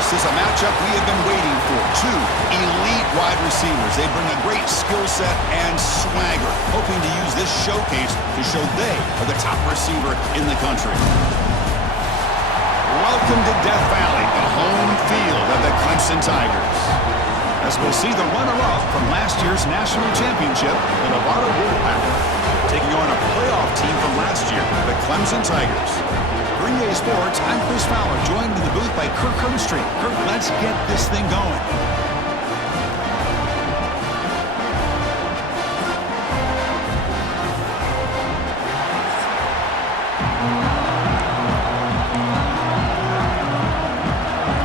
This is a matchup we have been waiting for. Two elite wide receivers. They bring a great skill set and swagger, hoping to use this showcase to show they are the top receiver in the country. Welcome to Death Valley, the home field of the Clemson Tigers. As we'll see the runner-up from last year's national championship, the Nevada Wolfpack, taking on a playoff team from last year, the Clemson Tigers. For EA Sports, I'm Chris Fowler, joined in the booth by Kirk Herbstreit. Kirk, let's get this thing going.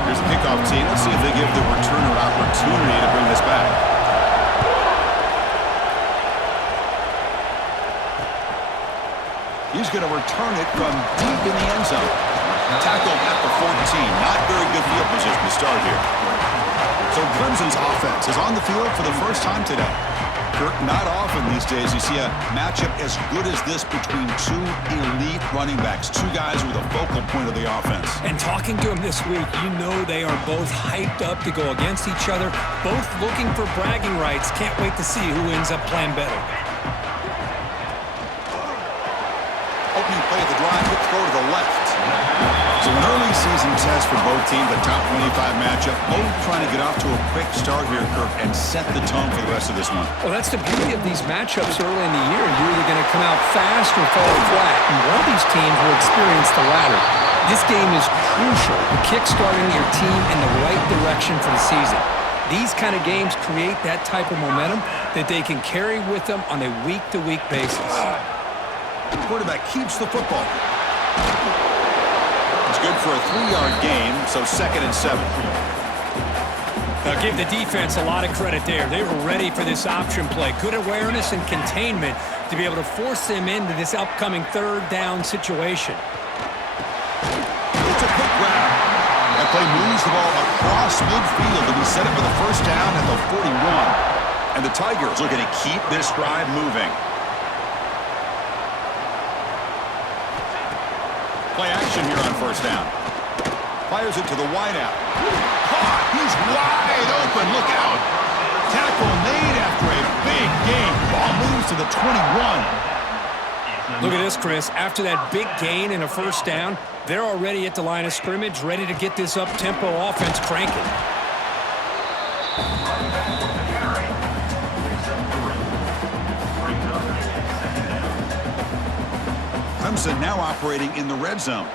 Here's the kickoff team. Let's see if they give the returner an opportunity to bring this back. He's going to return it from deep in the end zone. Tackled at the 14. Not very good field position to start here. So Clemson's offense is on the field for the first time today. Kirk, not often these days you see a matchup as good as this between two elite running backs. Two guys who are the focal point of the offense. And talking to them this week, you know they are both hyped up to go against each other. Both looking for bragging rights. Can't wait to see who ends up playing better. Opening play of the drive, quick throw to the left. So an early season test for both teams, a top 25 matchup. Both trying to get off to a quick start here, Kirk, and set the tone for the rest of this one. Well, that's the beauty of these matchups early in the year. You're either going to come out fast or fall flat, and one of these teams will experience the latter. This game is crucial for kickstarting your team in the right direction for the season. These kind of games create that type of momentum that they can carry with them on a week-to-week basis. The quarterback keeps the football. It's good for a 3-yard gain, so 2nd and 7. I'll give the defense a lot of credit there. They were ready for this option play. Good awareness and containment to be able to force them into this upcoming 3rd down situation. It's a quick grab. That play moves the ball across midfield to be set up for the 1st down at the 41. And the Tigers looking to keep this drive moving. Play action here on 1st down. Fires it to the wideout. Caught! He's wide open. Look out. Tackle made after a big gain. Ball moves to the 21. Look at this, Chris. After that big gain and a 1st down, they're already at the line of scrimmage, ready to get this up-tempo offense cranking. Clemson now operating in the red zone.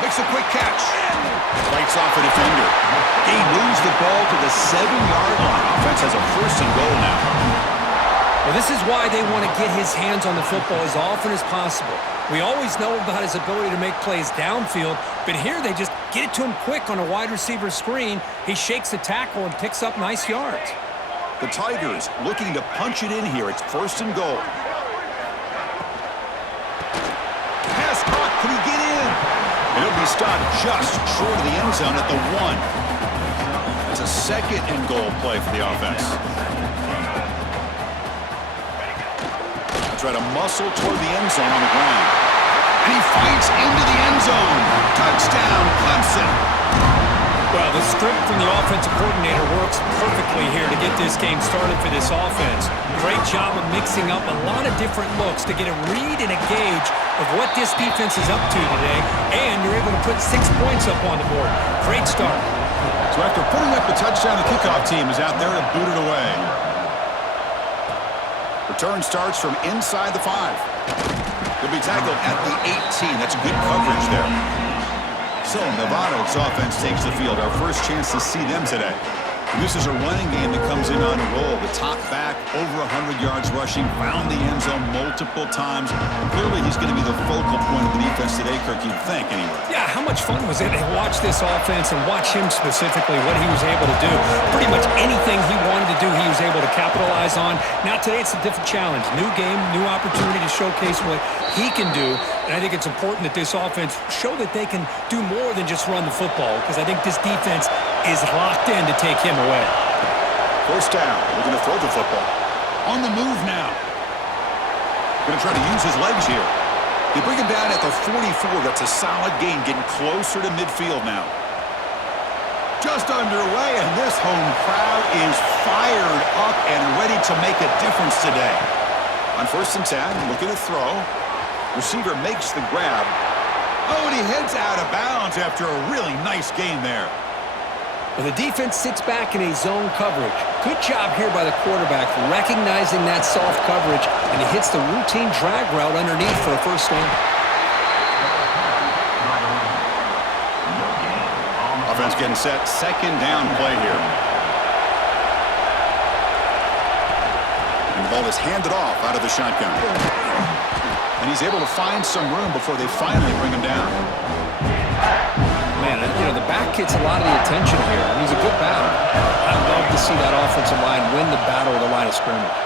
Makes a quick catch. Fights off a defender. He moves the ball to the 7-yard line. Offense has a 1st and goal now. Well, this is why they want to get his hands on the football as often as possible. We always know about his ability to make plays downfield, but here they just get it to him quick on a wide receiver screen. He shakes the tackle and picks up nice yards. The Tigers looking to punch it in here. It's 1st and goal. Pass caught. Can he get in? And he'll be stopped just short of the end zone at the 1. It's a 2nd and goal play for the offense. Try to muscle toward the end zone on the ground. And he fights into the end zone. Touchdown, Clemson. Well, the script from the offensive coordinator works perfectly here to get this game started for this offense. Great job of mixing up a lot of different looks to get a read and a gauge of what this defense is up to today, and you're able to put 6 points up on the board. Great start. So after putting up the touchdown, the kickoff team is out there to boot it away. Return starts from inside the 5. He'll be tackled at the 18. That's good coverage there. So Nevada's offense takes the field. Our first chance to see them today. And this is a running game that comes in on a roll. The top back, over 100 yards rushing, found the end zone multiple times. Clearly, he's going to be the focal point of the defense today, Kirk, you'd think, anyway. Yeah, how much fun was it to watch this offense and watch him specifically, what he was able to do. Pretty much anything he wanted to do, he was able to capitalize on. Now, today, it's a different challenge. New game, new opportunity to showcase what he can do. And I think it's important that this offense show that they can do more than just run the football, because I think this defense is locked in to take him away. 1st down. We're going to throw the football. On the move now. Going to try to use his legs here. They bring him down at the 44. That's a solid gain, getting closer to midfield now. Just underway, and this home crowd is fired up and ready to make a difference today. On 1st and 10, looking to throw. Receiver makes the grab. Oh, and he heads out of bounds after a really nice gain there. Well, the defense sits back in a zone coverage. Good job here by the quarterback, recognizing that soft coverage, and he hits the routine drag route underneath for a first down. Offense getting set. 2nd down play here. And the ball is handed off out of the shotgun. And he's able to find some room before they finally bring him down. Man, you know, the back gets a lot of the attention here. I mean, he's a good back. I'd love to see that offensive line win the battle of the line of scrimmage.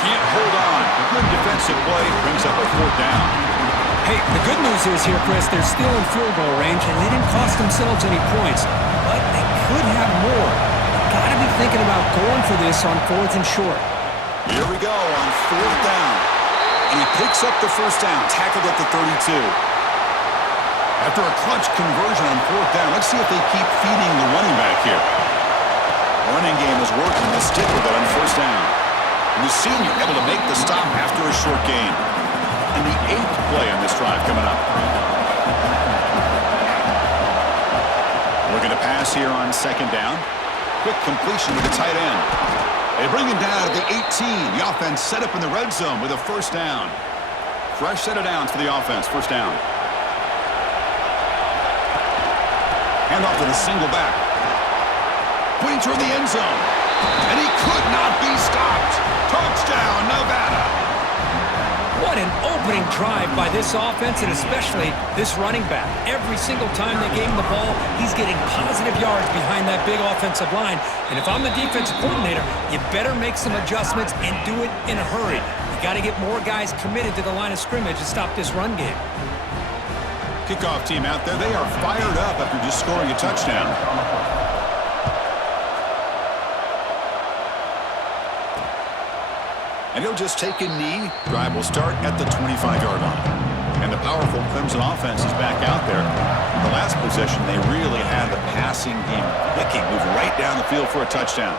Can't hold on. Good defensive play. Brings up a 4th down. Hey, the good news is here, Chris, they're still in field goal range, and they didn't cost themselves any points. But they could have more. They've got to be thinking about going for this on 4th and short. Here we go on 4th down. And he picks up the first down. Tackled at the 32. After a clutch conversion on 4th down, let's see if they keep feeding the running back here. Running game is working. They'll stick with it on 1st down. And the senior able to make the stop after a short gain. And the 8th play on this drive coming up. Looking to pass here on 2nd down. Quick completion to the tight end. They bring him down at the 18. The offense set up in the red zone with a first down. Fresh set of downs for the offense. First down. Hand off to the single back. Putting toward the end zone. And he could not be stopped. Touchdown, Nevada. What an opening drive by this offense, and especially this running back. Every single time they gave him the ball, he's getting positive yards behind that big offensive line. And if I'm the defensive coordinator, you better make some adjustments and do it in a hurry. You got to get more guys committed to the line of scrimmage to stop this run game. Kickoff team out there. They are fired up after just scoring a touchdown. And he'll just take a knee. Drive will start at the 25-yard line. And the powerful Clemson offense is back out there. In the last possession, they really had the passing game clicking. Moved right down the field for a touchdown.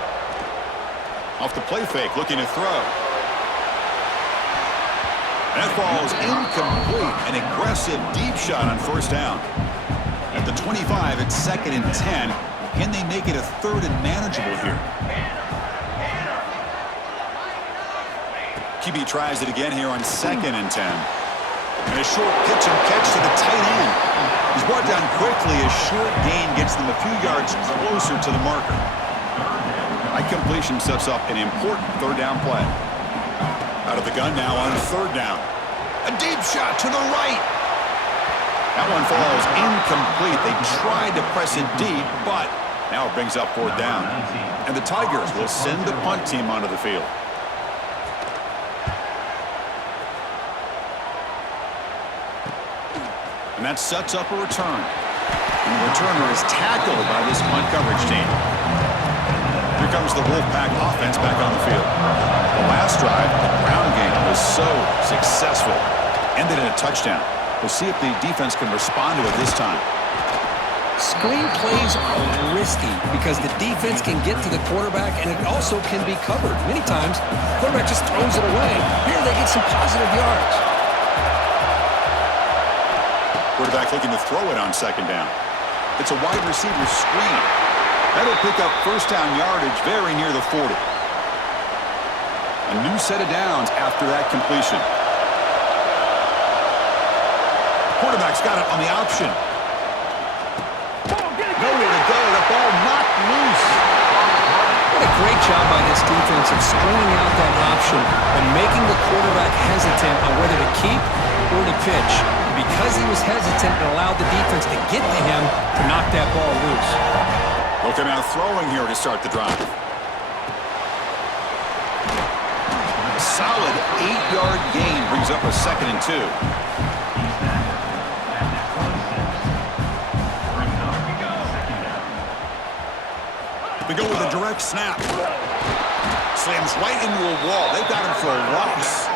Off the play fake, looking to throw. And that ball is incomplete. An aggressive deep shot on 1st down. At the 25, it's 2nd and 10. Can they make it a 3rd and manageable here? QB tries it again here on 2nd and 10. And a short pitch and catch to the tight end. He's brought down quickly. A short gain gets them a few yards closer to the marker. High completion sets up an important 3rd down play. Out of the gun now on 3rd down. A deep shot to the right. That one falls incomplete. They tried to press it deep, but now it brings up 4th down. And the Tigers will send the punt team onto the field. And that sets up a return. And the returner is tackled by this punt coverage team. Here comes the Wolfpack offense back on the field. The last drive, the ground game was so successful. Ended in a touchdown. We'll see if the defense can respond to it this time. Screen plays are risky because the defense can get to the quarterback, and it also can be covered. Many times, the quarterback just throws it away. Here they get some positive yards. Quarterback looking to throw it on 2nd down. It's a wide receiver screen. That'll pick up first down yardage very near the 40. A new set of downs after that completion. Quarterback's got it on the option. Nowhere to go. The ball knocked loose. What a great job by this defense of screening out that option and making the quarterback hesitant on whether to keep or to pitch. Because he was hesitant, it allowed the defense to get to him to knock that ball loose. Looking out throwing here to start the drive. A solid 8-yard gain brings up a 2nd and 2. We go with a direct snap. Slams right into a wall. They've got him for a loss.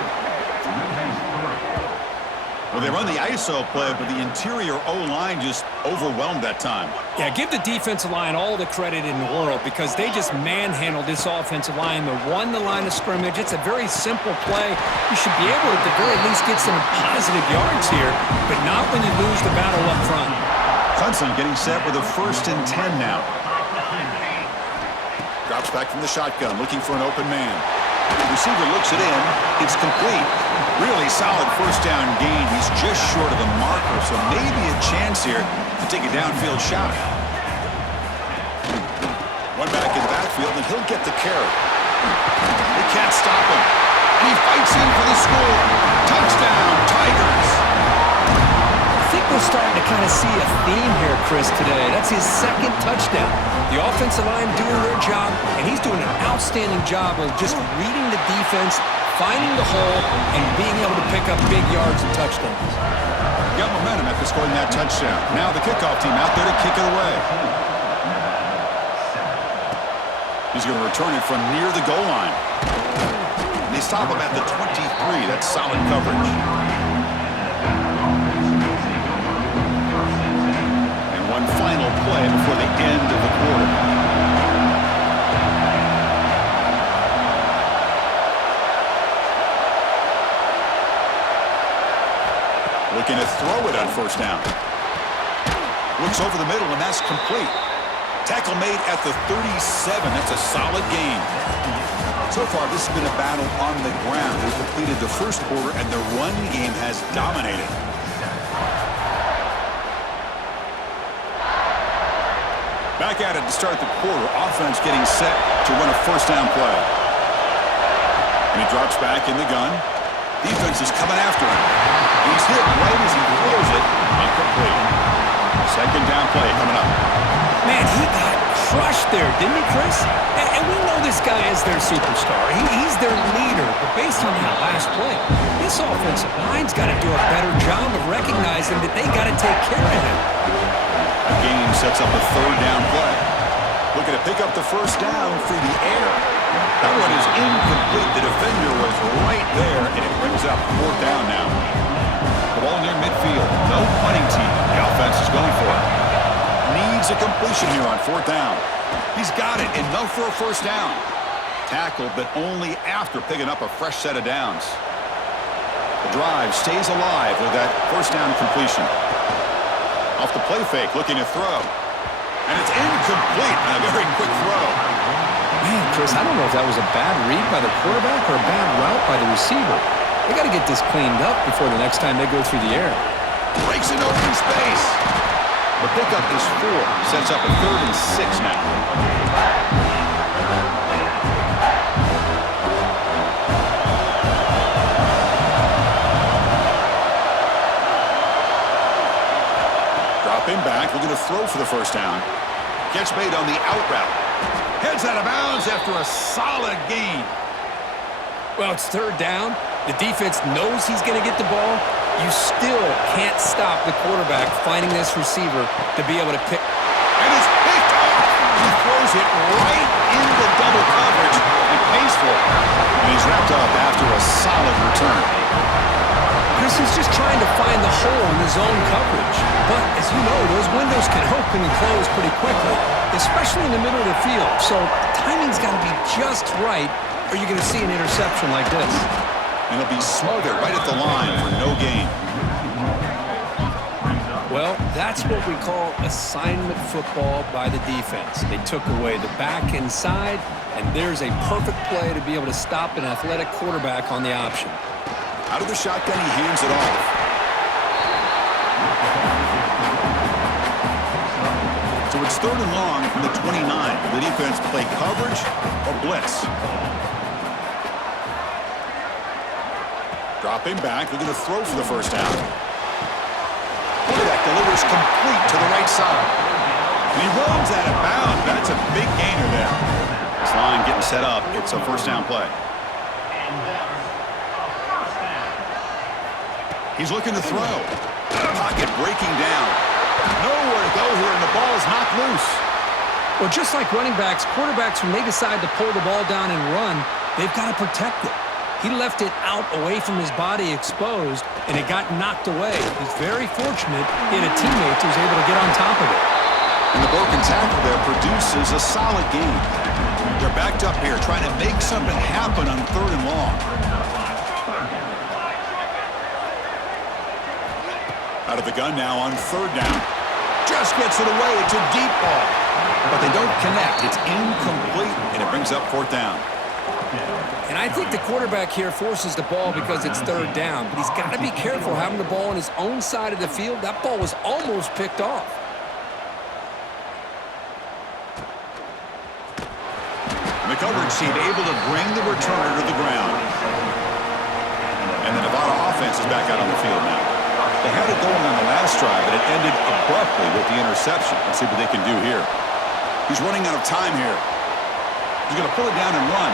Well, they run the ISO play, but the interior O-line just overwhelmed that time. Yeah, give the defensive line all the credit in the world because they just manhandled this offensive line. They won the line of scrimmage. It's a very simple play. You should be able to, at the very least, get some positive yards here, but not when you lose the battle up front. Clemson getting set with a 1st and 10 now. Drops back from the shotgun, looking for an open man. The receiver looks it in. It's complete. Really solid first down gain. He's just short of the marker, so maybe a chance here to take a downfield shot. One back in the backfield, and he'll get the carry. They can't stop him. And he fights in for the score. Touchdown, Tigers. I think we're starting to kind of see a theme here, Chris, today. That's his 2nd touchdown. The offensive line doing their job, and he's doing an outstanding job of just reading the defense, finding the hole, and being able to pick up big yards and touchdowns. Got momentum after scoring that touchdown. Now the kickoff team out there to kick it away. He's going to return it from near the goal line. They stop him at the 23. That's solid coverage. And one final play before the end of the quarter. Looking to throw it on 1st down. Looks over the middle, and that's complete. Tackle made at the 37. That's a solid gain. So far, this has been a battle on the ground. They've completed the 1st quarter, and the run game has dominated. Back at it to start the quarter. Offense getting set to run a 1st down play. And he drops back in the gun. Defense is coming after him. He's hit right as he throws it. Incomplete. 2nd down play coming up. Man, he got crushed there, didn't he, Chris? And we know this guy is their superstar. He's their leader. But based on that last play, this offensive line's got to do a better job of recognizing that they got to take care of him. The game sets up a 3rd down play. Looking to pick up the 1st down through the air. That one is incomplete. The defender was right there, and it brings up 4th down now. The ball near midfield. No punting team. The offense is going for it. Needs a completion here on 4th down. He's got it. Enough for a 1st down. Tackled, but only after picking up a fresh set of downs. The drive stays alive with that 1st down completion. Off the play fake, looking to throw. And it's incomplete. A very quick throw. Man, Chris, I don't know if that was a bad read by the quarterback or a bad route by the receiver. They got to get this cleaned up before the next time they go through the air. Breaks it open space. The pickup is 4. Sets up a 3rd and 6 now. Dropping back, looking to throw for the 1st down. Gets made on the out route. Heads out of bounds after a solid gain. Well, it's 3rd down. The defense knows he's going to get the ball. You still can't stop the quarterback finding this receiver to be able to pick. And it's picked off. He throws it right into double coverage and pays for it. And he's wrapped up after a solid return. Chris is just trying to find the hole in his own coverage. But, as you know, those windows can open and close pretty quickly, especially in the middle of the field. So, timing's got to be just right, or you're going to see an interception like this. And it'll be smothered right at the line for no gain. Well, that's what we call assignment football by the defense. They took away the back inside, and there's a perfect play to be able to stop an athletic quarterback on the option. Out of the shotgun, he hands it off. So it's 3rd and long from the 29. The defense play coverage or blitz. Dropping back, looking to throw for the 1st down. Quarterback delivers complete to the right side. And he runs out of bounds. That's a big gainer there. This line getting set up. It's a 1st down play. He's looking to throw. Pocket breaking down. Nowhere to go here, and the ball is knocked loose. Well, just like running backs, quarterbacks, when they decide to pull the ball down and run, they've got to protect it. He left it out away from his body exposed, and it got knocked away. He's very fortunate he had a teammate who was able to get on top of it. And the broken tackle there produces a solid gain. They're backed up here trying to make something happen on 3rd and long. Out of the gun now on 3rd down. Just gets it away. It's a deep ball. But they don't connect. It's incomplete, and it brings up 4th down. And I think the quarterback here forces the ball because it's 3rd down. But he's got to be careful having the ball on his own side of the field. That ball was almost picked off. And the coverage team able to bring the returner to the ground. And the Nevada offense is back out on the field now. They had it going on the last drive, but it ended abruptly with the interception. Let's see what they can do here. He's running out of time here. He's going to pull it down and run.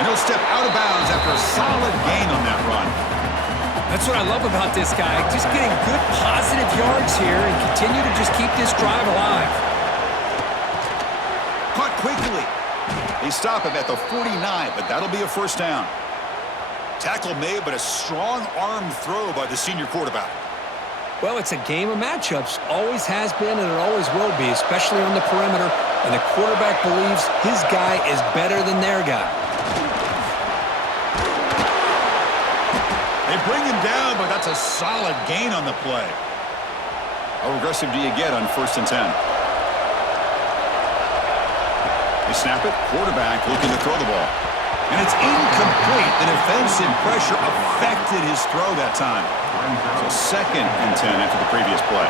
And he'll step out of bounds after a solid gain on that run. That's what I love about this guy. Just getting good positive yards here and continue to just keep this drive alive. Caught quickly. They stop him at the 49, but that'll be a 1st down. Tackle made, but a strong arm throw by the senior quarterback. Well, it's a game of matchups. Always has been, and it always will be, especially on the perimeter. And the quarterback believes his guy is better than their guy. They bring him down, but that's a solid gain on the play. How aggressive do you get on 1st and 10? They snap it. Quarterback looking to throw the ball. And it's incomplete. The defensive pressure affected his throw that time. So 2nd and 10 after the previous play.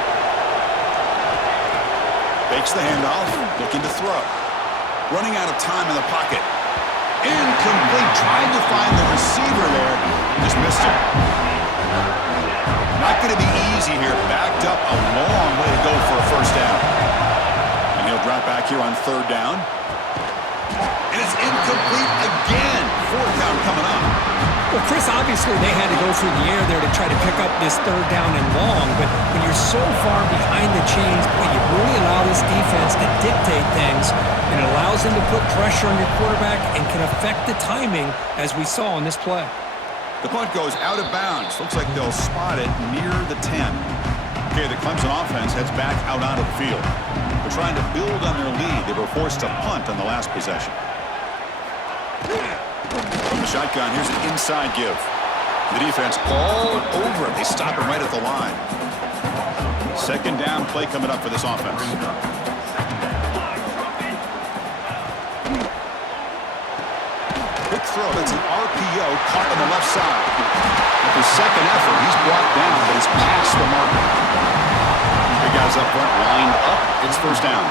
Fakes the handoff, looking to throw. Running out of time in the pocket. Incomplete. Trying to find the receiver there. Just missed him. Not going to be easy here. Backed up a long way to go for a 1st down. And he'll drop back here on 3rd down. And it's incomplete again. 4th down coming up. Well, Chris, obviously they had to go through the air there to try to pick up this 3rd down and long, but when you're so far behind the chains, boy, you really allow this defense to dictate things, and it allows them to put pressure on your quarterback and can affect the timing, as we saw on this play. The punt goes out of bounds. Looks like they'll spot it near the 10. Okay, the Clemson offense heads back out onto the field. They're trying to build on their lead. They were forced to punt on the last possession. From the shotgun, here's an inside give. The defense all over it. They stop him right at the line. 2nd down play coming up for this offense. Quick throw. That's an RPO caught on the left side. With his 2nd effort, he's brought down, but it's past the marker. Big guys up front, lined up. It's 1st down.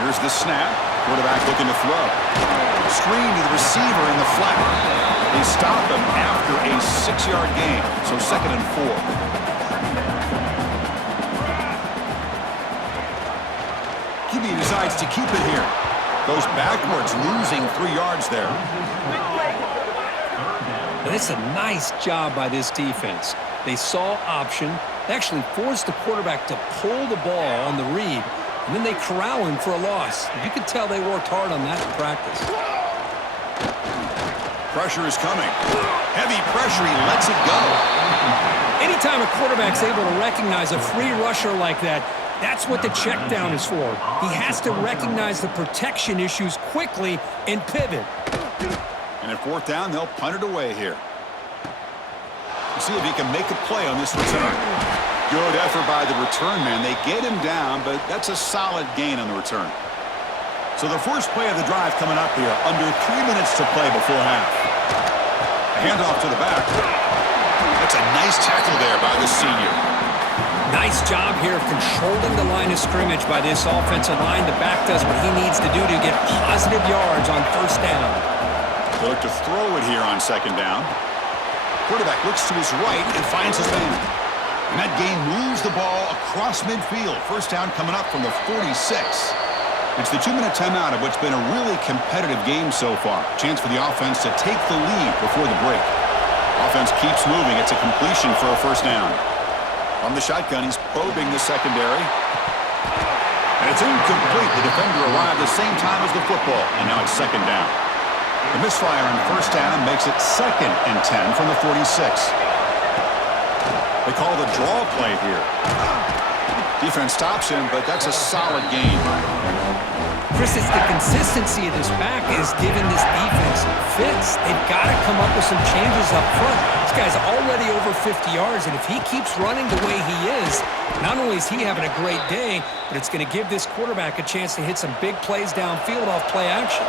Here's the snap. Quarterback looking to throw. Screen to the receiver in the flat. They stop him after a 6-yard gain. So 2nd and 4. QB decides to keep it here. Goes backwards, losing 3 yards there. And it's a nice job by this defense. They saw option. They actually forced the quarterback to pull the ball on the read, and then they corral him for a loss. You could tell they worked hard on that in practice. Pressure is coming. Heavy pressure. He lets it go. Anytime a quarterback's able to recognize a free rusher like that, that's what the check down is for. He has to recognize the protection issues quickly and pivot. And at 4th down, they'll punt it away here. We'll see if he can make a play on this return. Good effort by the return man. They get him down, but that's a solid gain on the return. So the first play of the drive coming up here. Under 3 minutes to play before half. Handoff to the back. That's a nice tackle there by the senior. Nice job here of controlling the line of scrimmage by this offensive line. The back does what he needs to do to get positive yards on 1st down. They look to throw it here on 2nd down. Quarterback looks to his right and finds his man. And that game moves the ball across midfield. 1st down coming up from the 46. It's the 2-minute timeout of what's been a really competitive game so far. Chance for the offense to take the lead before the break. Offense keeps moving. It's a completion for a 1st down. From the shotgun, he's probing the secondary. And it's incomplete. The defender arrived the same time as the football, and now it's second down. The misfire on first down makes it 2nd and 10 from the 46. They call the draw play here. Defense stops him, but that's a solid gain. Chris, it's the consistency of this back is giving this defense fits. They've got to come up with some changes up front. This guy's already over 50 yards, and if he keeps running the way he is, not only is he having a great day, but it's going to give this quarterback a chance to hit some big plays downfield off play action.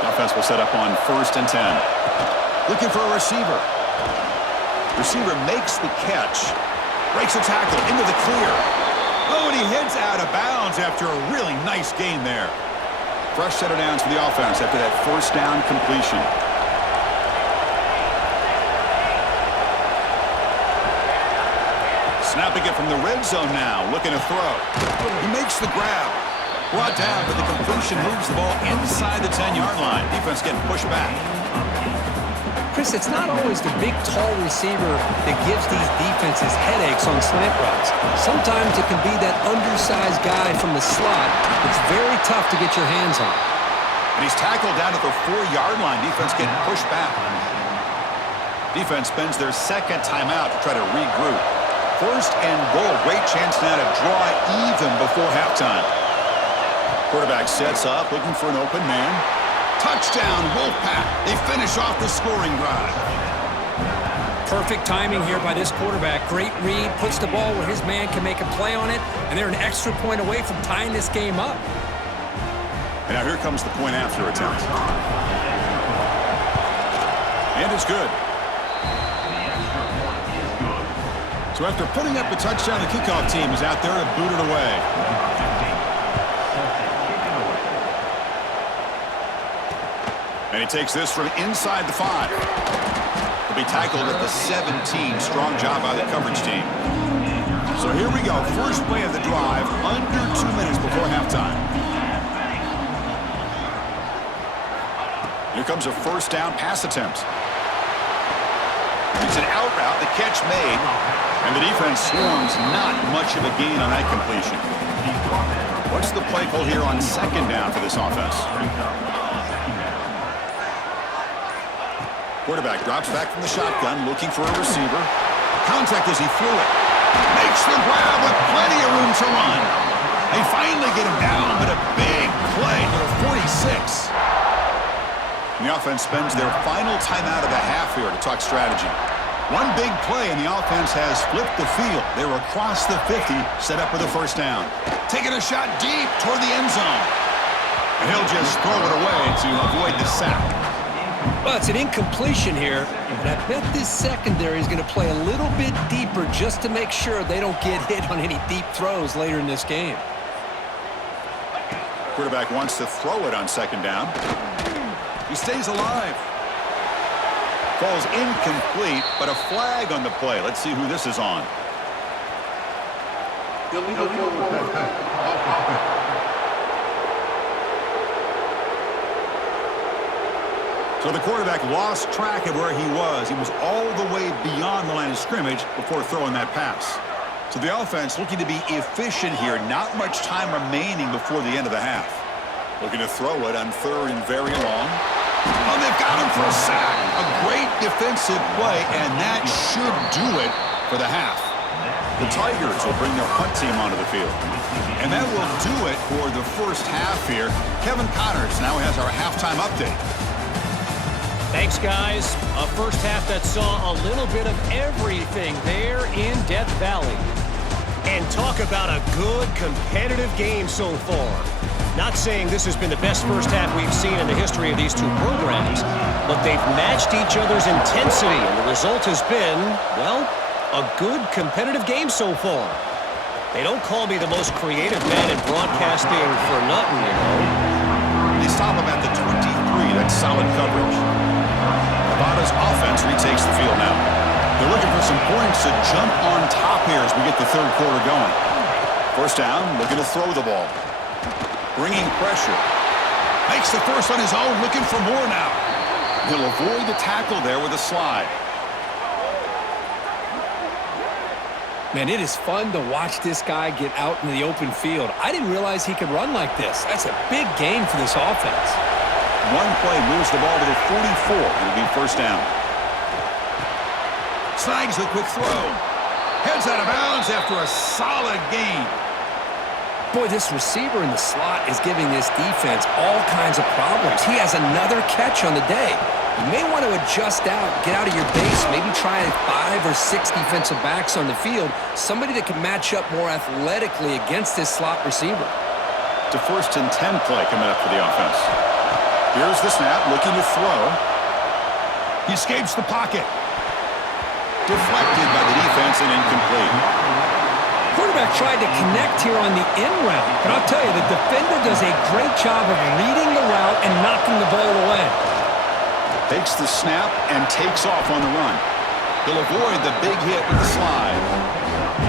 The offense will set up on 1st and 10. Looking for a receiver. Receiver makes the catch. Breaks a tackle into the clear. Oh, and he heads out of bounds after a really nice gain there. Fresh set of downs for the offense after that first down completion. Snapping it from the red zone now, looking to throw. He makes the grab. Brought down, but the completion moves the ball inside the 10-yard line. Defense getting pushed back. Chris, it's not always the big, tall receiver that gives these defenses headaches on slant routes. Sometimes it can be that undersized guy from the slot. It's very tough to get your hands on. And he's tackled down at the 4-yard line. Defense getting pushed back. Defense spends their second timeout to try to regroup. 1st and goal. Great chance now to draw even before halftime. Quarterback sets up, looking for an open man. Touchdown, Wolfpack. They finish off the scoring drive. Perfect timing here by this quarterback. Great read, puts the ball where his man can make a play on it, and they're an extra point away from tying this game up. And now here comes the point after attempt. And it's good. So after putting up the touchdown, the kickoff team is out there to boot it away. And he takes this from inside the 5. He'll be tackled at the 17. Strong job by the coverage team. So here we go. First play of the drive, under 2 minutes before halftime. Here comes a first down pass attempt. It's an out route, the catch made, and the defense swarms not much of a gain on that completion. What's the play call here on second down for this offense? Quarterback drops back from the shotgun, looking for a receiver. Contact as he threw it. Makes the grab with plenty of room to run. They finally get him down, but a big play to the 46. And the offense spends their final timeout of the half here to talk strategy. One big play, and the offense has flipped the field. They were across the 50, set up with a first down. Taking a shot deep toward the end zone. And he'll just throw it away to avoid the sack. Well, it's an incompletion here, but I bet this secondary is going to play a little bit deeper just to make sure they don't get hit on any deep throws later in this game. Quarterback wants to throw it on second down. He stays alive. Falls incomplete, but a flag on the play. Let's see who this is on. So the quarterback lost track of where he was. He was all the way beyond the line of scrimmage before throwing that pass. So the offense looking to be efficient here. Not much time remaining before the end of the half. Looking to throw it on 3rd and very long. Oh, they've got him for a sack. A great defensive play, and that should do it for the half. The Tigers will bring their punt team onto the field. And that will do it for the first half here. Kevin Connors now has our halftime update. Thanks, guys. A first half that saw a little bit of everything there in Death Valley. And talk about a good, competitive game so far. Not saying this has been the best first half we've seen in the history of these two programs, but they've matched each other's intensity, and the result has been, well, a good, competitive game so far. They don't call me the most creative man in broadcasting for nothing, you know. They stop him at the 23. That's solid coverage. Nevada's offense retakes the field now. They're looking for some points to jump on top here as we get the third quarter going. First down, looking to throw the ball. Bringing pressure. Makes the first on his own, looking for more now. He'll avoid the tackle there with a slide. Man, it is fun to watch this guy get out in the open field. I didn't realize he could run like this. That's a big gain for this offense. One play moves the ball to the 44. It'll be first down. Snags a quick throw. Heads out of bounds after a solid gain. Boy, this receiver in the slot is giving this defense all kinds of problems. He has another catch on the day. You may want to adjust out, get out of your base, maybe try 5 or 6 defensive backs on the field, somebody that can match up more athletically against this slot receiver. It's a 1st and 10 play coming up for the offense. Here's the snap, looking to throw. He escapes the pocket. Deflected by the defense and incomplete. Quarterback tried to connect here on the in route, but I'll tell you, the defender does a great job of reading the route and knocking the ball away. Takes the snap and takes off on the run. He'll avoid the big hit with the slide.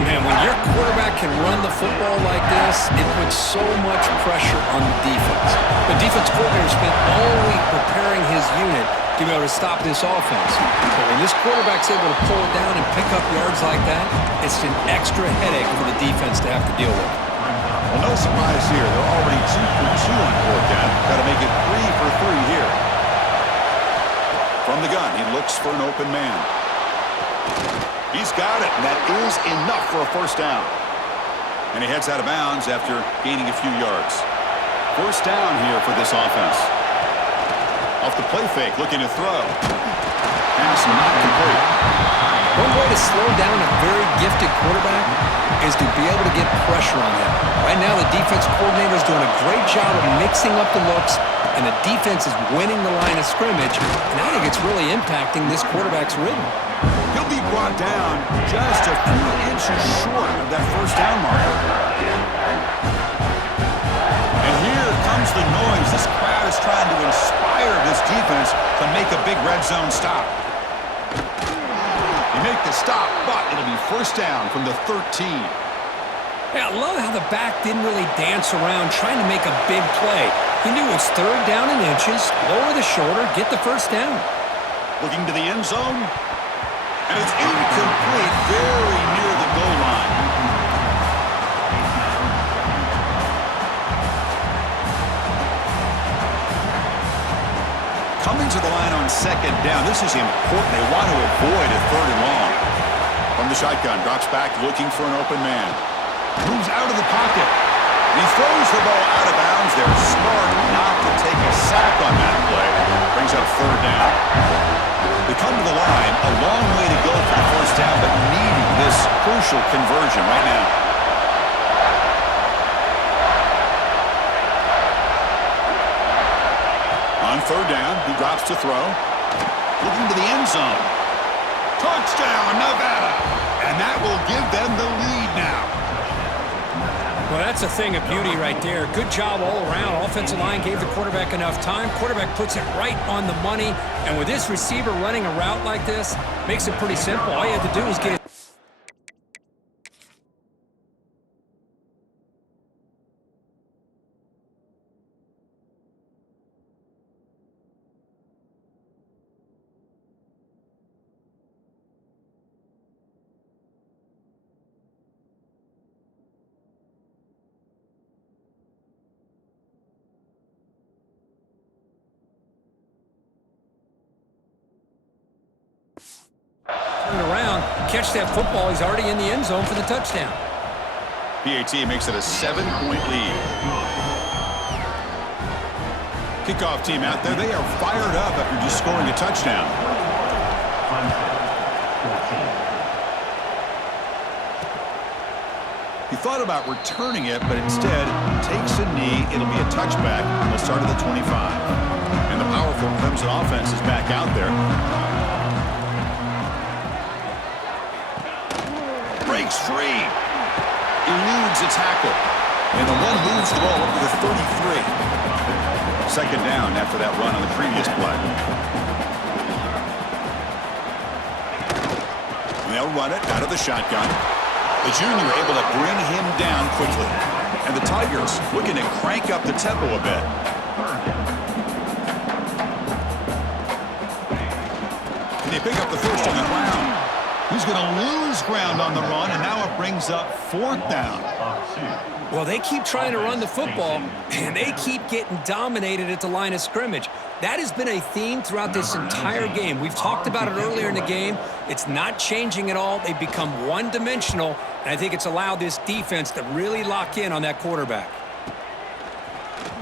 Man, when your quarterback can run the football like this, it puts so much pressure on the defense. The defense coordinator spent all week preparing his unit to be able to stop this offense. But when this quarterback's able to pull it down and pick up yards like that, it's an extra headache for the defense to have to deal with. Well, no surprise here. They're already 2 for 2 on fourth down. Got to make it 3 for 3 here. From the gun, he looks for an open man. He's got it, and that is enough for a first down. And he heads out of bounds after gaining a few yards. First down here for this offense. Off the play fake, looking to throw. Pass not complete. One way to slow down a very gifted quarterback is to be able to get pressure on him. Right now, the defense coordinator is doing a great job of mixing up the looks, and the defense is winning the line of scrimmage, and I think it's really impacting this quarterback's rhythm. He'll be brought down just a few inches short of that first down marker. And here comes the noise. This crowd is trying to inspire this defense to make a big red zone stop. You make the stop, but it'll be first down from the 13. Hey, I love how the back didn't really dance around trying to make a big play. He knew it was 3rd down in inches, lower the shoulder, get the first down. Looking to the end zone. And it's incomplete, very near the goal line. Coming to the line on 2nd down. This is important. They want to avoid a 3rd and long. From the shotgun, drops back looking for an open man. Moves out of the pocket. And he throws the ball out of bounds. They're smart not to take a sack on that play. Brings up 3rd down. They come to the line, a long way to go for the first down, but needing this crucial conversion right now. On 3rd down, he drops to throw. Looking to the end zone. Touchdown, Nevada! And that will give them the lead now. Well, that's a thing of beauty right there. Good job all around. Offensive line gave the quarterback enough time. Quarterback puts it right on the money. And with this receiver running a route like this, makes it pretty simple. All you have to do is get it. Around, catch that football. He's already in the end zone for the touchdown. PAT makes it a 7-point lead. Kickoff team out there. They are fired up after just scoring a touchdown. He thought about returning it, but instead takes a knee. It'll be a touchback. They'll start at the 25. And the powerful Clemson offense is back out there. Breaks free. Eludes a tackle. And the one moves the ball up to the 33. 2nd down after that run on the previous play. And they'll run it out of the shotgun. The junior able to bring him down quickly. And the Tigers looking to crank up the tempo a bit. Can they pick up the first on the ground? He's going to lose ground on the run, and now it brings up 4th down. Well, they keep trying to run the football, and they keep getting dominated at the line of scrimmage. That has been a theme throughout this entire game. We've talked about it earlier in the game. It's not changing at all. They've become one-dimensional, and I think it's allowed this defense to really lock in on that quarterback.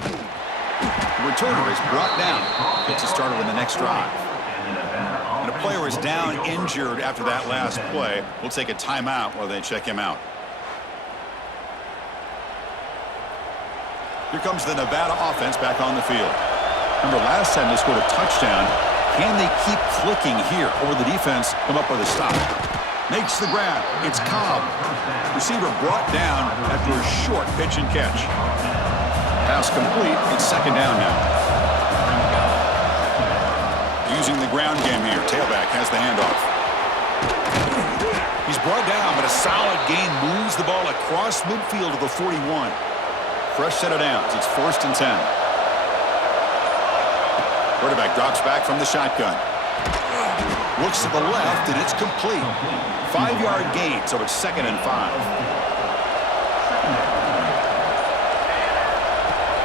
The returner is brought down. Gets us started in the next drive. And a player is down injured after that last play. We'll take a timeout while they check him out. Here comes the Nevada offense back on the field. Remember, last time they scored a touchdown. Can they keep clicking here, or will the defense come up with a stop? Makes the grab. It's Cobb. Receiver brought down after a short pitch and catch. Pass complete. It's 2nd down now. Using the ground game here. Tailback has the handoff. He's brought down, but a solid gain moves the ball across midfield to the 41. Fresh set of downs. It's 1st and 10. Quarterback drops back from the shotgun. Looks to the left, and it's complete. 5-yard gain, so it's 2nd and 5.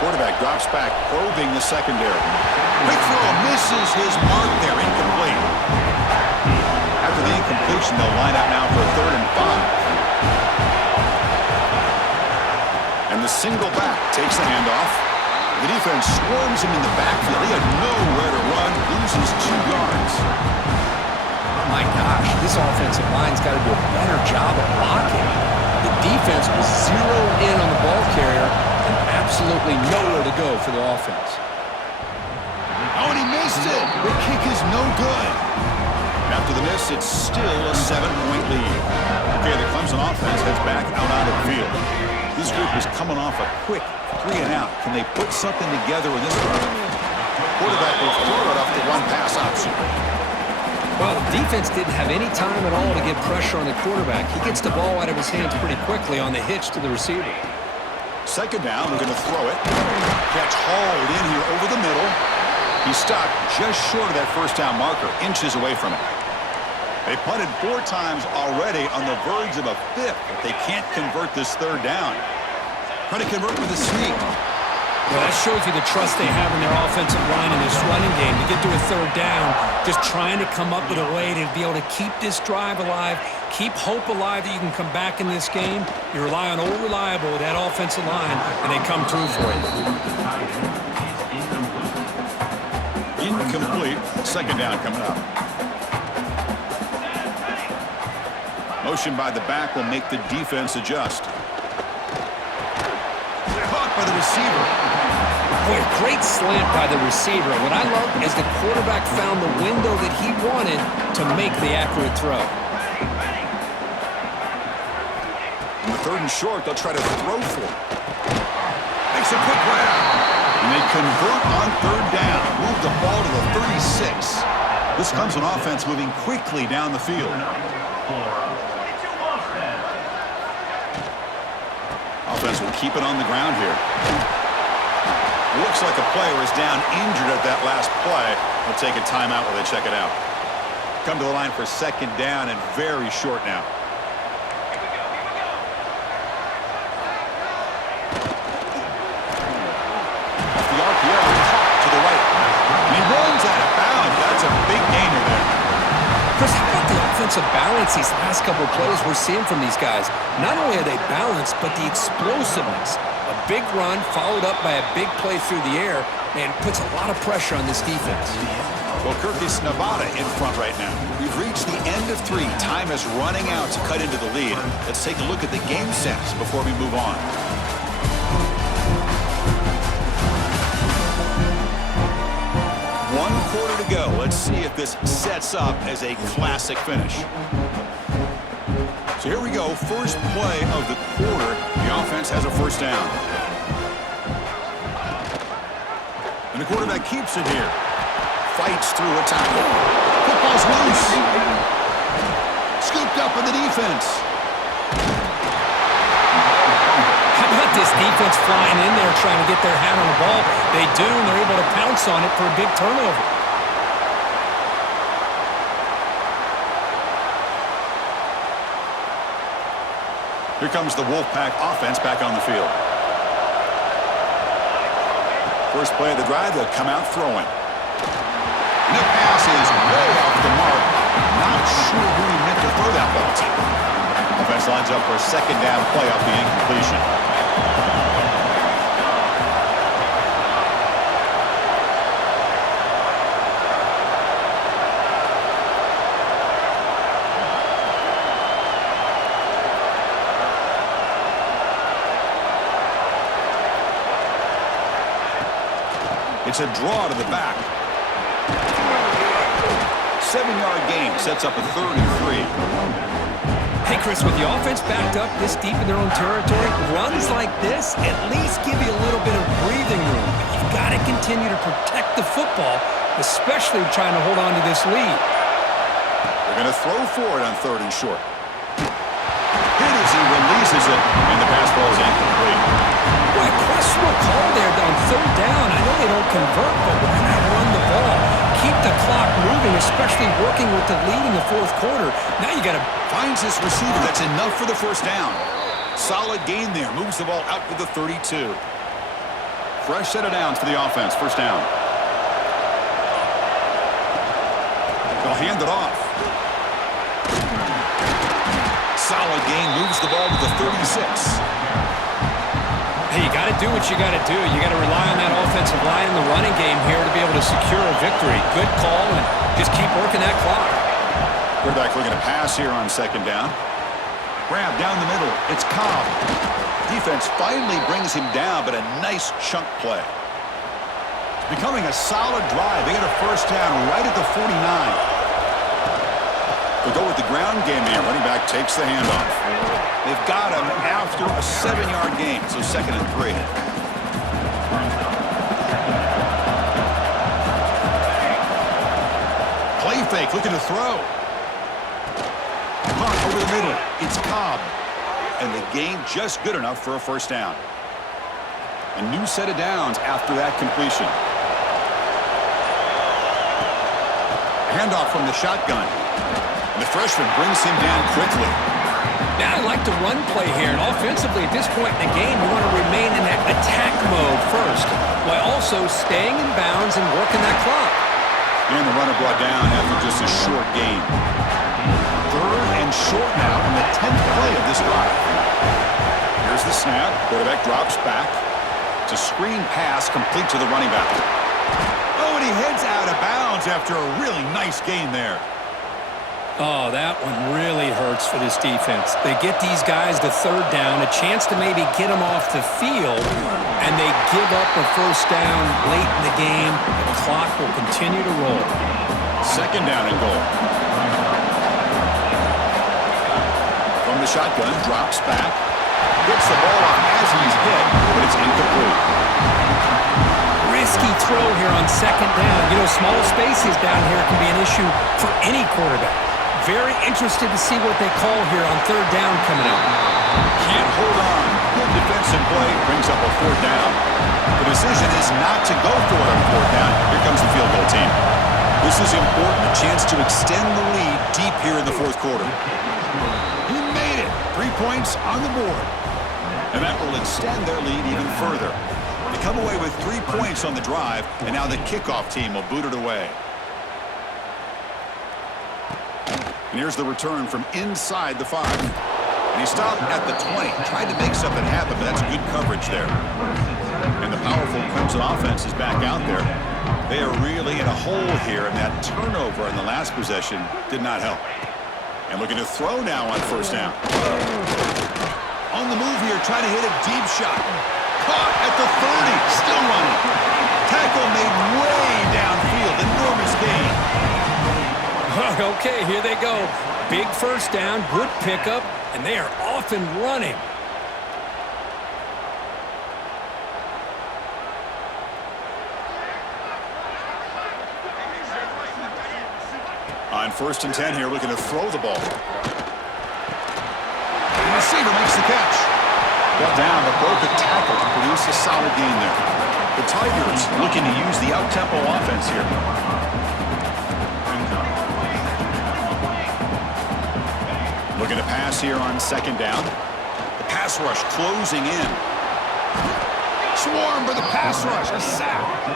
Quarterback drops back, probing the secondary. Quick throw, misses his mark there, incomplete. After the incompletion, they'll line up now for 3rd and 5. And the single back takes the handoff. The defense swarms him in the backfield. He had nowhere to run, loses 2 yards. My gosh, this offensive line's got to do a better job of blocking. The defense was zeroed in on the ball carrier and absolutely nowhere to go for the offense. Oh, and he missed it. The kick is no good. After the miss, it's still a 7-point lead. Okay, the Clemson offense heads back out onto the field. This group is coming off a quick 3-and-out. Can they put something together in this drive? Quarterback will throw it off the one-pass option. Well, the defense didn't have any time at all to get pressure on the quarterback. He gets the ball out of his hands pretty quickly on the hitch to the receiver. 2nd down, we're going to throw it. Catch hauled in here over the middle. He stopped just short of that 1st down marker, inches away from it. They punted 4 times already, on the verge of a 5th. But they can't convert this 3rd down. Trying to convert with a sneak. Well, that shows you the trust they have in their offensive line in this running game. To get to a 3rd down, just trying to come up with a way to be able to keep this drive alive, keep hope alive that you can come back in this game. You rely on Old Reliable with that offensive line, and they come through for you. Incomplete. 2nd down coming up. Motion by the back will make the defense adjust. Caught by the receiver. Boy, great slant by the receiver. What I love is the quarterback found the window that he wanted to make the accurate throw. In the 3rd and short, they'll try to throw for it. Makes a quick grab. And they convert on 3rd down. Move the ball to the 36. This comes an offense moving quickly down the field. Offense will keep it on the ground here. Looks like a player is down injured at that last play. We'll take a timeout while they check it out. Come to the line for 2nd down and very short now. Off the RPO, caught to the right. And he runs out of bounds. That's a big gainer there. Chris, how about the offensive balance these last couple of plays we're seeing from these guys? Not only are they balanced, but the explosiveness. A big run followed up by a big play through the air, and puts a lot of pressure on this defense. Well, Kirk, is Nevada in front right now. We've reached the end of 3. Time is running out to cut into the lead. Let's take a look at the game sense before we move on. One quarter to go. Let's see if this sets up as a classic finish. So here we go. First play of the quarter. The offense has a 1st down. And the quarterback keeps it here. Fights through a tackle. Football's loose. Scooped up in the defense. How about this defense flying in there trying to get their hand on the ball? They do, and they're able to pounce on it for a big turnover. Here comes the Wolfpack offense back on the field. First play of the drive, they'll come out throwing. And the pass is way off the mark. Not sure who he meant to throw that ball to. Offense lines up for a second down play off the incompletion. It's a draw to the back. 7-yard gain sets up a 3rd and 3. Hey, Chris, with the offense backed up this deep in their own territory, runs like this at least give you a little bit of breathing room. But you've got to continue to protect the football, especially trying to hold on to this lead. They're going to throw for it on 3rd and short. Hit as he releases it, and the pass ball is incomplete. Boy, questionable call there on 3rd down. I know they don't convert, but why not run the ball? Keep the clock moving, especially working with the lead in the 4th quarter. Now you got to... Finds his receiver. That's enough for the first down. Solid gain there. Moves the ball out to the 32. Fresh set of downs for the offense. First down. They'll hand it off. Solid gain. Moves the ball to the 36. Hey, you got to do what you got to do. You got to rely on that offensive line in the running game here to be able to secure a victory. Good call, and just keep working that clock. Quarterback looking to pass here on 2nd down. Grab down the middle. It's Cobb. Defense finally brings him down, but a nice chunk play. It's becoming a solid drive. They get a first down right at the 49. They'll go with the ground game here. Running back takes the handoff. They've got him after a 7-yard gain, so 2nd and 3. Play fake, looking to throw. Punt over the middle. It's Cobb. And the gain just good enough for a first down. A new set of downs after that completion. Handoff from the shotgun. And the freshman brings him down quickly. Now I like the run play here, and offensively at this point in the game, you want to remain in that attack mode first, while also staying in bounds and working that clock. And the runner brought down after just a short gain. 3rd and short now in the 10th play of this drive. Here's the snap. Quarterback drops back. It's a screen pass complete to the running back. Oh, and he heads out of bounds after a really nice gain there. Oh, that one really hurts for this defense. They get these guys to 3rd down, a chance to maybe get them off the field, and they give up a first down late in the game. The clock will continue to roll. 2nd down and goal. From the shotgun, drops back. Gets the ball off as he's hit, but it's incomplete. Risky throw here on 2nd down. You know, small spaces down here can be an issue for any quarterback. Very interested to see what they call here on 3rd down coming up. Can't hold on. Good defensive play. Brings up a 4th down. The decision is not to go for it on 4th down. Here comes the field goal team. This is important. A chance to extend the lead deep here in the 4th quarter. He made it. 3 points on the board. And that will extend their lead even further. They come away with 3 points on the drive, and now the kickoff team will boot it away. And here's the return from inside the 5. And he stopped at the 20. Tried to make something happen, but that's good coverage there. And the powerful Clemson offense is back out there. They are really in a hole here, and that turnover in the last possession did not help. And looking to throw now on 1st down. On the move here, trying to hit a deep shot. Caught at the 30. Still running. Tackle made way downfield. Enormous gain. Okay, here they go. Big first down, good pickup, and they are off and running. On 1st and 10 here, looking to throw the ball. The receiver makes the catch. Got down, but broke the tackle to produce a solid gain there. The Tigers looking to use the out-tempo offense here. Looking to pass here on 2nd down. pass rush closing in. Swarm for the pass rush. A sack.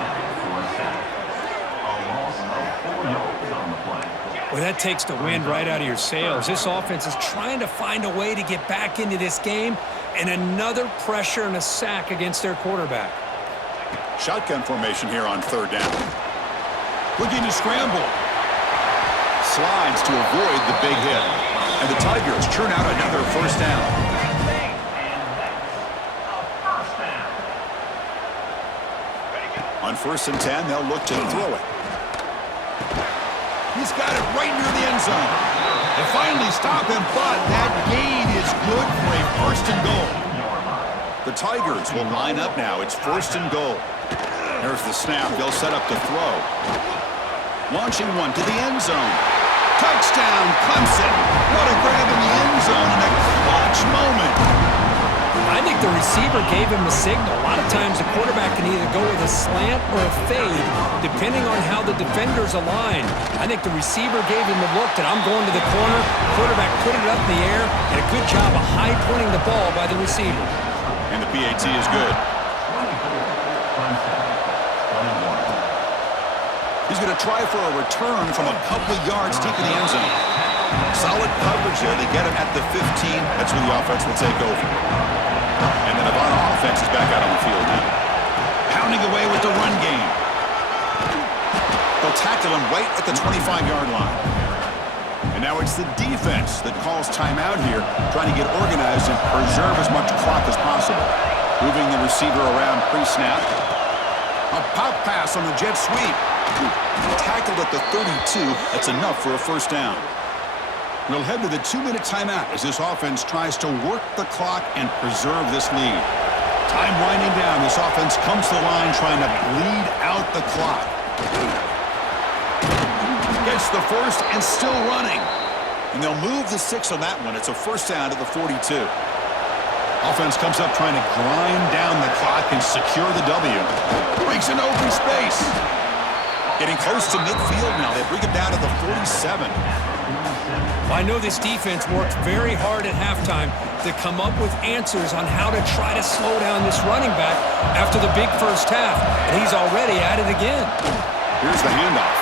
Well, that takes the wind right out of your sails. This offense is trying to find a way to get back into this game, and another pressure and a sack against their quarterback. Shotgun formation here on third down. Looking to scramble. Slides to avoid the big hit. And the Tigers churn out another first down. On 1st and 10, they'll look to throw it. He's got it right near the end zone. They finally stop him, but that gain is good for a 1st and goal. The Tigers will line up now. It's 1st and goal. There's the snap. They'll set up to throw. Launching one to the end zone. Touchdown, Clemson. What a grab in the end zone in a clutch moment. I think the receiver gave him a signal. A lot of times the quarterback can either go with a slant or a fade, depending on how the defenders align. I think the receiver gave him the look that I'm going to the corner. Quarterback put it up in the air, and a good job of high-pointing the ball by the receiver. And the PAT is good. He's going to try for a return from a couple of yards deep in the end zone. Solid coverage there. They get him at the 15. That's where the offense will take over. And the Nevada offense is back out on the field now. Pounding away with the run game. They'll tackle him right at the 25-yard line. And now it's the defense that calls timeout here, trying to get organized and preserve as much clock as possible. Moving the receiver around pre-snap. A pop pass on the jet sweep. Tackled at the 32. That's enough for a first down. We'll head to the 2-minute timeout as this offense tries to work the clock and preserve this lead. Time winding down. This offense comes to the line trying to bleed out the clock. Gets the first and still running. And they'll move the 6 on that one. It's a first down to the 42. Offense comes up trying to grind down the clock and secure the W. Breaks into open space. Getting close to midfield now. They bring it down to the 47. I know this defense worked very hard at halftime to come up with answers on how to try to slow down this running back after the big first half. And he's already at it again. Here's the handoff.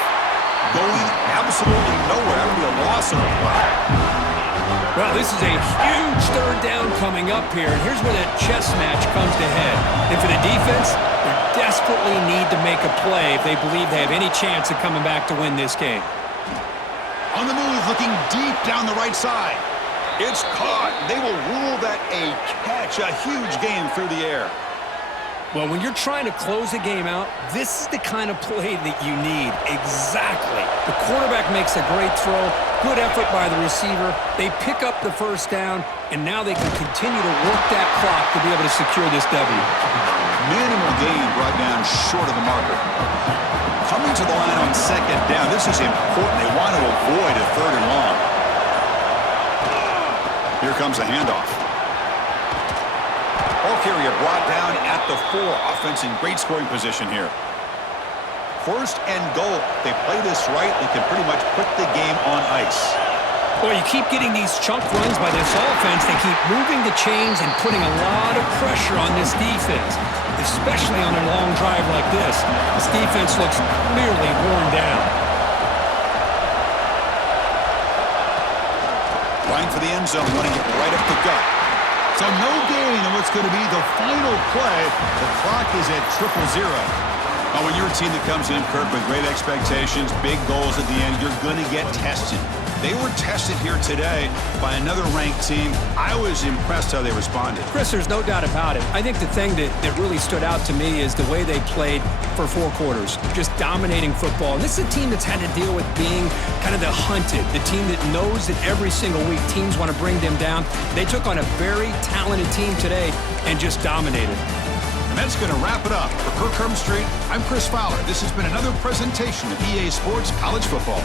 Going absolutely nowhere. That'll be a loss of the play. Well, this is a huge third down coming up here. And here's where that chess match comes to head. And for the defense, they desperately need to make a play if they believe they have any chance of coming back to win this game. On the move, looking deep down the right side. It's caught. They will rule that a catch. A huge gain through the air. Well, when you're trying to close a game out, this is the kind of play that you need. Exactly. The quarterback makes a great throw. Good effort by the receiver. They pick up the first down, and now they can continue to work that clock to be able to secure this W. Minimal gain brought down short of the marker. Coming to the line on second down. This is important. They want to avoid a third and long. Here comes a handoff. Ball carrier brought down at the 4. Offense in great scoring position here. 1st and goal. They play this right, they can pretty much put the game on ice. Boy, you keep getting these chunk runs by this offense. They keep moving the chains and putting a lot of pressure on this defense, especially on a long drive like this. This defense looks clearly worn down. Line for the end zone, running it right up the gut. So no gain on what's going to be the final play. The clock is at 0-0. Now, when you're a team that comes in, Kirk, with great expectations, big goals at the end, you're going to get tested. They were tested here today by another ranked team. I was impressed how they responded. Chris, there's no doubt about it. I think the thing that really stood out to me is the way they played for 4 quarters, just dominating football. And this is a team that's had to deal with being kind of the hunted, the team that knows that every single week teams want to bring them down. They took on a very talented team today and just dominated. And that's going to wrap it up. For Kirk Street, I'm Chris Fowler. This has been another presentation of EA Sports College Football.